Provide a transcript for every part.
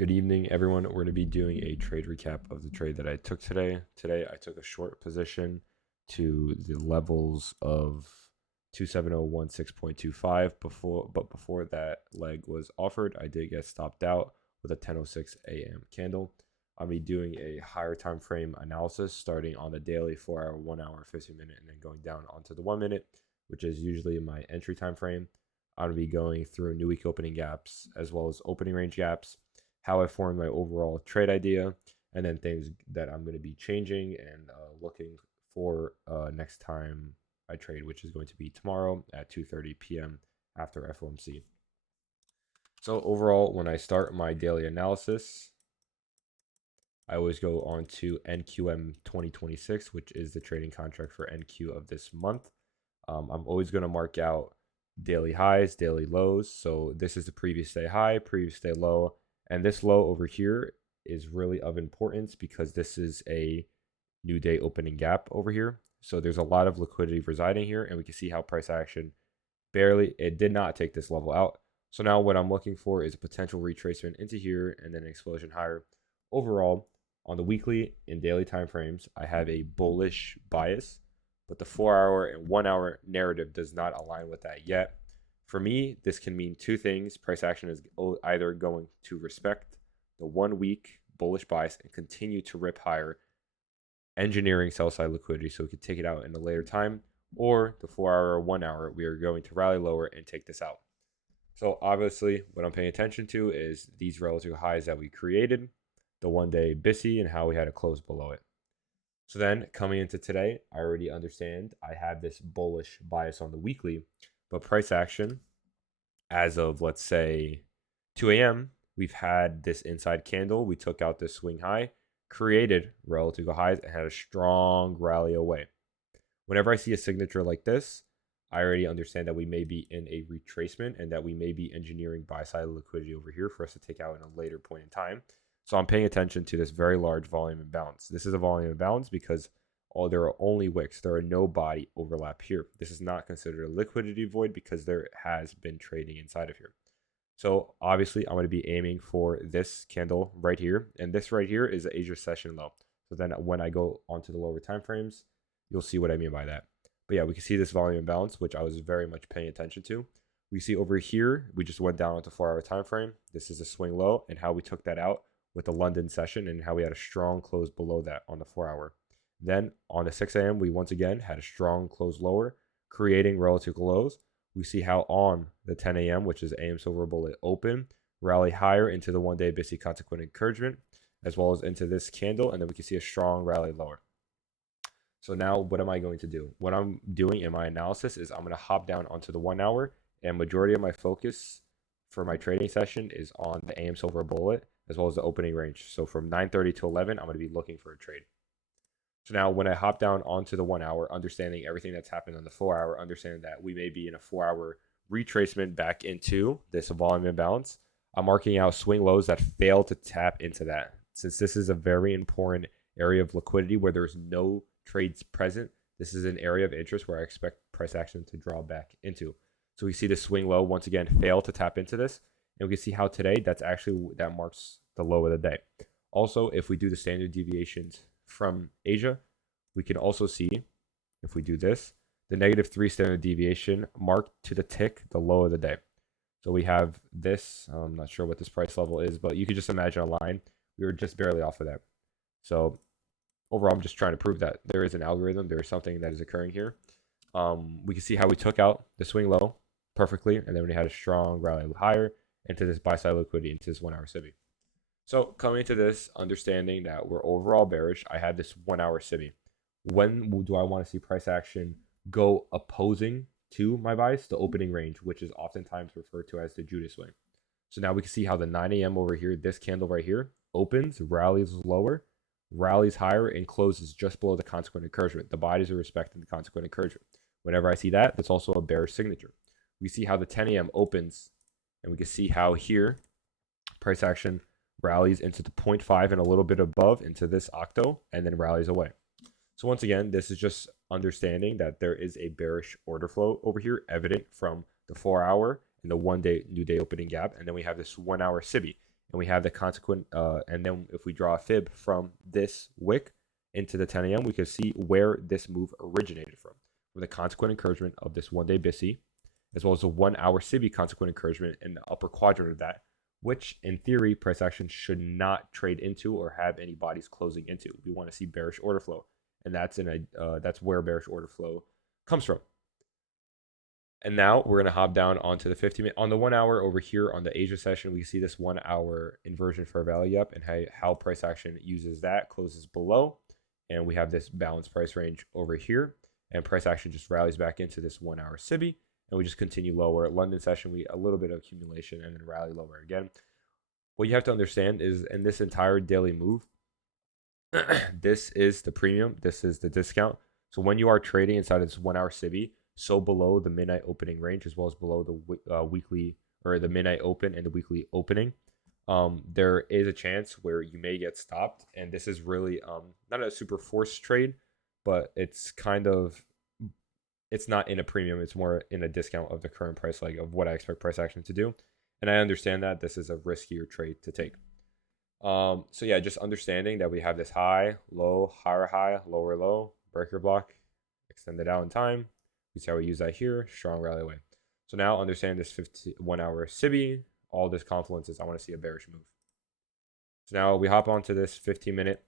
Good evening, everyone. We're going to be doing a trade recap of the trade that I took today. Today, I took a short position to the levels of 27016.25 before that leg was offered, I did get stopped out with a 10:06 a.m. candle. I'll be doing a higher time frame analysis starting on the daily 4-hour, 1-hour, 15-minute, and then going down onto the 1 minute, which is usually my entry time frame. I'll be going through new week opening gaps as well as opening range gaps, how I formed my overall trade idea, and then things that I'm going to be changing and looking for next time I trade, which is going to be tomorrow at 2:30 p.m. after FOMC. So overall, when I start my daily analysis, I always go on to NQM 2026, which is the trading contract for NQ of this month. I'm always going to mark out daily highs, daily lows. So this is the previous day high, previous day low, and this low over here is really of importance because this is a new day opening gap over here. So there's a lot of liquidity residing here, and we can see how price action it did not take this level out. So now what I'm looking for is a potential retracement into here and then an explosion higher. Overall, on the weekly and daily time frames, I have a bullish bias, but the 4-hour and 1-hour narrative does not align with that yet. For me, this can mean two things. Price action is either going to respect the 1 week bullish bias and continue to rip higher, engineering sell side liquidity so we could take it out in a later time, or the 4-hour or 1-hour, we are going to rally lower and take this out. So obviously, what I'm paying attention to is these relative highs that we created, the 1-day BISI, and how we had to close below it. So then coming into today, I already understand I have this bullish bias on the weekly, but price action, as of let's say 2 a.m., we've had this inside candle. We took out this swing high, created relative highs, and had a strong rally away. Whenever I see a signature like this, I already understand that we may be in a retracement and that we may be engineering buy-side liquidity over here for us to take out in a later point in time. So I'm paying attention to this very large volume imbalance. This is a volume imbalance because there are only wicks. There are no body overlap here. This is not considered a liquidity void because there has been trading inside of here. So obviously, I'm going to be aiming for this candle right here. And this right here is the Asia session low. So then when I go onto the lower time frames, you'll see what I mean by that. But yeah, we can see this volume imbalance, which I was very much paying attention to. We see over here, we just went down onto 4-hour time frame. This is a swing low and how we took that out with the London session and how we had a strong close below that on the 4-hour. Then on the 6 a.m., we once again had a strong close lower, creating relative lows. We see how on the 10 a.m., which is AM silver bullet open, rally higher into the 1-day BISI consequent encouragement, as well as into this candle, and then we can see a strong rally lower. So now what am I going to do? What I'm doing in my analysis is I'm going to hop down onto the 1-hour, and majority of my focus for my trading session is on the AM silver bullet as well as the opening range. So from 9:30 to 11, I'm going to be looking for a trade. So now when I hop down onto the 1-hour, understanding everything that's happened on the 4-hour, understanding that we may be in a 4-hour retracement back into this volume imbalance, I'm marking out swing lows that fail to tap into that. Since this is a very important area of liquidity where there's no trades present, this is an area of interest where I expect price action to draw back into. So we see the swing low once again fail to tap into this, and we can see how today that marks the low of the day. Also, if we do the standard deviations from Asia, we can also see, if we do this, the -3 standard deviation marked to the tick the low of the day. So we have this, I'm not sure what this price level is, but you could just imagine a line. We were just barely off of that. So overall, I'm just trying to prove that there is an algorithm, there is something that is occurring here. We can see how we took out the swing low perfectly, and then we had a strong rally higher into this buy-side liquidity, into this 1-hour SIBI. So coming into this, understanding that we're overall bearish, I had this 1-hour SIBI. When do I want to see price action go opposing to my bias? The opening range, which is oftentimes referred to as the Judas swing. So now we can see how the 9 a.m. over here, this candle right here, opens, rallies lower, rallies higher, and closes just below the consequent encouragement. The bodies are respecting the consequent encouragement. Whenever I see that, that's also a bearish signature. We see how the 10 a.m. opens, and we can see how here price action rallies into the 0.5 and a little bit above into this octo, and then rallies away. So once again, this is just understanding that there is a bearish order flow over here, evident from the 4-hour and the 1-day new day opening gap, and then we have this 1-hour SIBI. and we have the consequent, and then if we draw a fib from this wick into the 10 a.m., we can see where this move originated from the consequent encouragement of this 1-day BISI, as well as the 1-hour SIBI consequent encouragement in the upper quadrant of that, which in theory, price action should not trade into or have any bodies closing into. We want to see bearish order flow, and that's that's where bearish order flow comes from. And now we're going to hop down onto the 50-minute. On the 1 hour over here on the Asia session, we see this 1 hour inversion fair value up and how price action uses that, closes below. And we have this balanced price range over here. And price action just rallies back into this 1 hour SIBI. And we just continue lower. London session, we a little bit of accumulation and then rally lower again. What you have to understand is in this entire daily move, this is the premium. This is the discount. So when you are trading inside of this 1 hour SIBI, so below the midnight opening range, as well as below the weekly or the midnight open and the weekly opening, there is a chance where you may get stopped. And this is really not a super forced trade, but it's not in a premium. It's more in a discount of the current price, like of what I expect price action to do. And I understand that this is a riskier trade to take. So yeah, just understanding that we have this high, low, higher high, lower low, breaker block, extend it out in time. You see how we use that here, strong rally away. So now understand this 1 hour SIBI, all this confluence is I want to see a bearish move. So now we hop onto this 15-minute.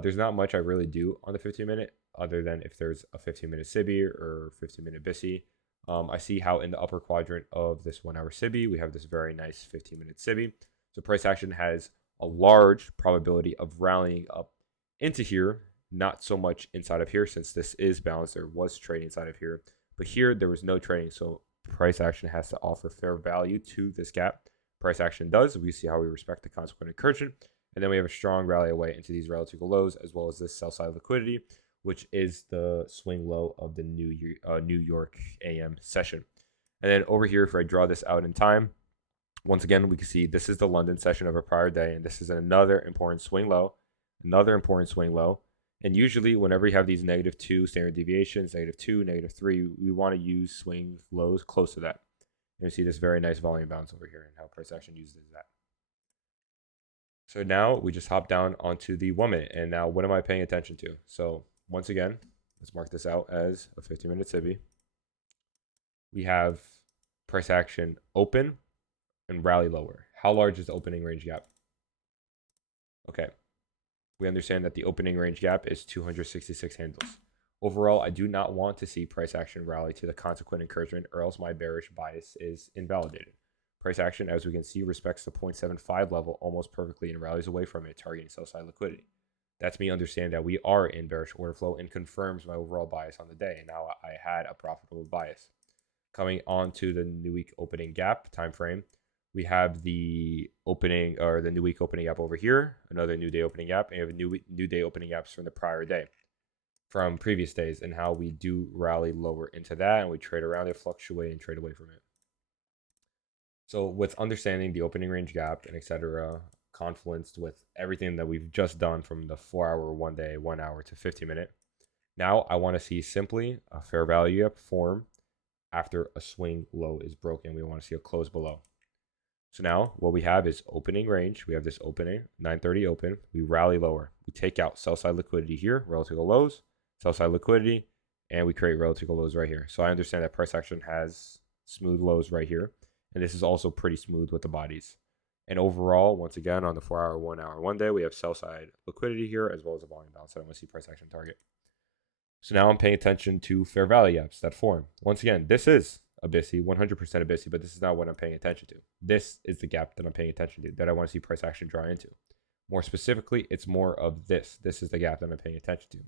There's not much I really do on the 15-minute other than if there's a 15-minute SIBI or 15-minute BISI. I see how in the upper quadrant of this 1 hour SIBI, we have this very nice 15-minute SIBI. So price action has a large probability of rallying up into here, not so much inside of here since this is balanced. There was trading inside of here. But here, there was no trading, so price action has to offer fair value to this gap. Price action does. We see how we respect the consequent encouragement. And then we have a strong rally away into these relative lows, as well as this sell-side liquidity, which is the swing low of the New York AM session. And then over here, if I draw this out in time, once again, we can see this is the London session of a prior day, and this is another important swing low, And usually, whenever you have these -2 standard deviations, -2, -3, we want to use swing lows close to that. And we see this very nice volume bounce over here and how price action uses that. So now we just hop down onto the 1 minute. And now what am I paying attention to? So once again, let's mark this out as a 15-minute SIBI. We have price action open and rally lower. How large is the opening range gap? Okay. We understand that the opening range gap is 266 handles. Overall, I do not want to see price action rally to the consequent encouragement or else my bearish bias is invalidated. Price action, as we can see, respects the 0.75 level almost perfectly and rallies away from it, targeting sell-side liquidity. That's me understand that we are in bearish order flow and confirms my overall bias on the day. And now I had a profitable bias. Coming on to the new week opening gap time frame, we have the opening or the new week opening gap over here, another new day opening gap, and we have a new day opening gaps from the prior day, from previous days, and how we do rally lower into that, and we trade around it, fluctuate, and trade away from it. So with understanding the opening range gap and etc., confluenced with everything that we've just done from the 4 hour, 1 day, 1 hour to 15-minute, now I want to see simply a fair value up form after a swing low is broken. We want to see a close below. So now what we have is opening range. We have this opening, 930 open. We rally lower. We take out sell-side liquidity here, relative lows, sell-side liquidity, and we create relative lows right here. So I understand that price action has smooth lows right here. And this is also pretty smooth with the bodies. And overall, once again, on the 4 hour, 1 hour, 1 day, we have sell-side liquidity here, as well as a volume balance that I want to see price action target. So now I'm paying attention to fair value gaps that form. Once again, this is a BISI, 100% a BISI, but this is not what I'm paying attention to. This is the gap that I'm paying attention to, that I want to see price action draw into. More specifically, it's more of this. This is the gap that I'm paying attention to.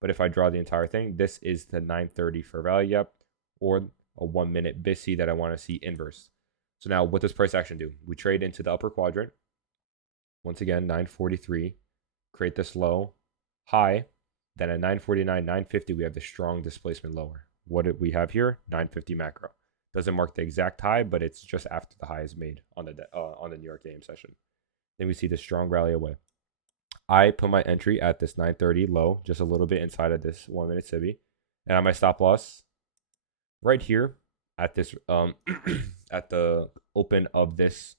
But if I draw the entire thing, this is the 930 fair value gap or a 1 minute BISI that I want to see inverse. So now what does price action do? We trade into the upper quadrant. Once again, 943, create this low, high. Then at 949, 950, we have the strong displacement lower. What do we have here? 950 macro. Doesn't mark the exact high, but it's just after the high is made on the New York AM session. Then we see the strong rally away. I put my entry at this 930 low, just a little bit inside of this 1 minute SIBI. And at my stop loss, right here at this at the open of this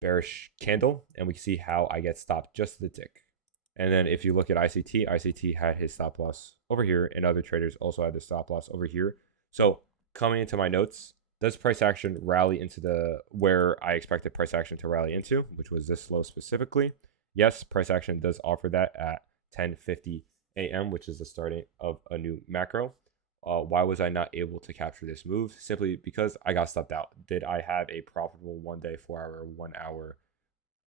bearish candle, and we can see how I get stopped just the tick. And then if you look at ICT had his stop loss over here, and other traders also had the stop loss over here. So coming into my notes, does price action rally into the where I expected price action to rally into, which was this low specifically? Yes, price action does offer that at 10:50 a.m., which is the starting of a new macro. Why was I not able to capture this move? Simply because I got stopped out. Did I have a profitable 1 day, 4 hour, 1 hour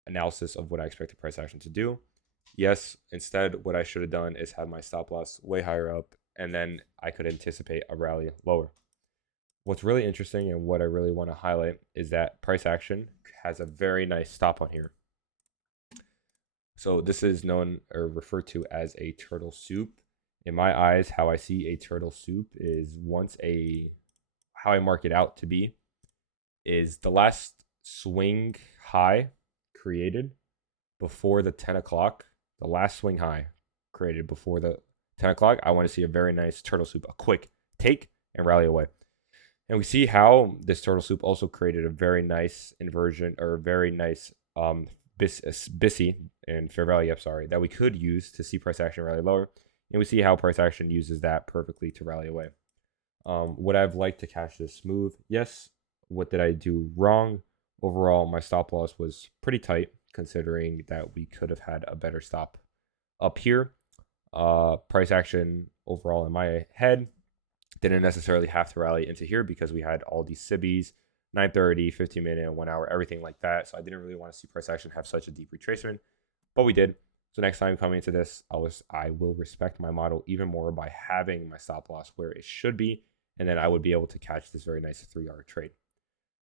analysis of what I expected price action to do? Yes. Instead, what I should have done is have my stop loss way higher up, and then I could anticipate a rally lower. What's really interesting and what I really want to highlight is that price action has a very nice stop on here. So this is known or referred to as a turtle soup. In my eyes, how I see a turtle soup is how I mark it out to be is the last swing high created before the 10 o'clock, the last swing high created before the 10 o'clock. I want to see a very nice turtle soup, a quick take and rally away. And we see how this turtle soup also created a very nice inversion, or a very nice BISI and fair value up, that we could use to see price action rally lower. And we see how price action uses that perfectly to rally away. Would I have liked to catch this move? Yes. What did I do wrong? Overall, my stop loss was pretty tight, considering that we could have had a better stop up here. Price action overall in my head didn't necessarily have to rally into here because we had all these SIBIs, 9:30, 15 minute, and 1 hour, everything like that. So I didn't really want to see price action have such a deep retracement, but we did. So next time coming into this, I will respect my model even more by having my stop loss where it should be, and then I would be able to catch this very nice 3-hour trade.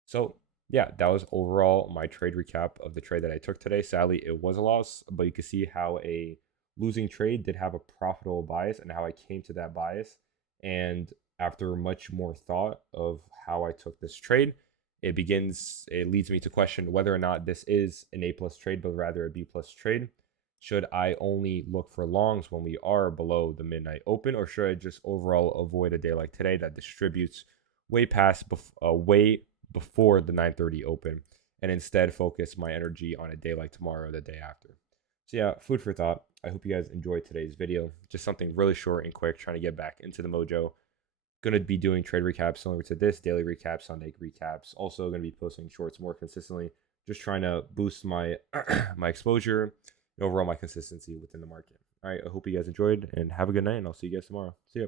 So yeah, that was overall my trade recap of the trade that I took today. Sadly, it was a loss, but you can see how a losing trade did have a profitable bias and how I came to that bias. And after much more thought of how I took this trade, it leads me to question whether or not this is an A+ trade, but rather a B+ trade. Should I only look for longs when we are below the midnight open, or should I just overall avoid a day like today that distributes way before the 9:30 open, and instead focus my energy on a day like tomorrow or the day after? So yeah, food for thought. I hope you guys enjoyed today's video. Just something really short and quick, trying to get back into the mojo. Going to be doing trade recaps similar to this, daily recaps, Sunday recaps. Also going to be posting shorts more consistently, just trying to boost my my exposure and overall my consistency within the market. All right, I hope you guys enjoyed, and have a good night, and I'll see you guys tomorrow. See ya.